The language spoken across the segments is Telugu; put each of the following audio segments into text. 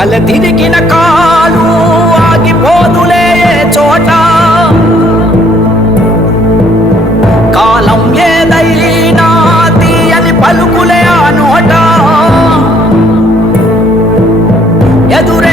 కల తిరిగిన కాలు ఆగిపోదులే చోట. కాలం ఏదైనా తీయని పలుకులే ఆ నోట. ఎదురే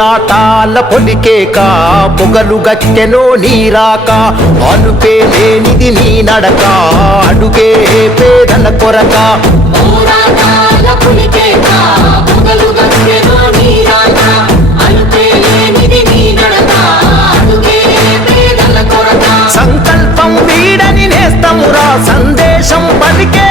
పోరాటాల పొలికేక పొగలు గట్టెలో నీరాక అలుపే లేనిది నీ నడక అడుగే పేదల కొరక పోరాటాల పులికేక, పొగలు గట్టెలో నీరాక, అలుపే లేనిది నీ నడక, అడుగే పేదల కొరక. సంకల్పం వీడని నేస్తమురా సందేశం పలికే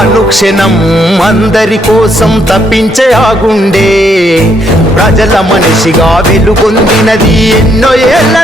అనుక్షణం అందరి కోసం తప్పించే ఆగుండే ప్రజల మనిషిగా వెలుగొందినది ఎన్నో ఏళ్ళ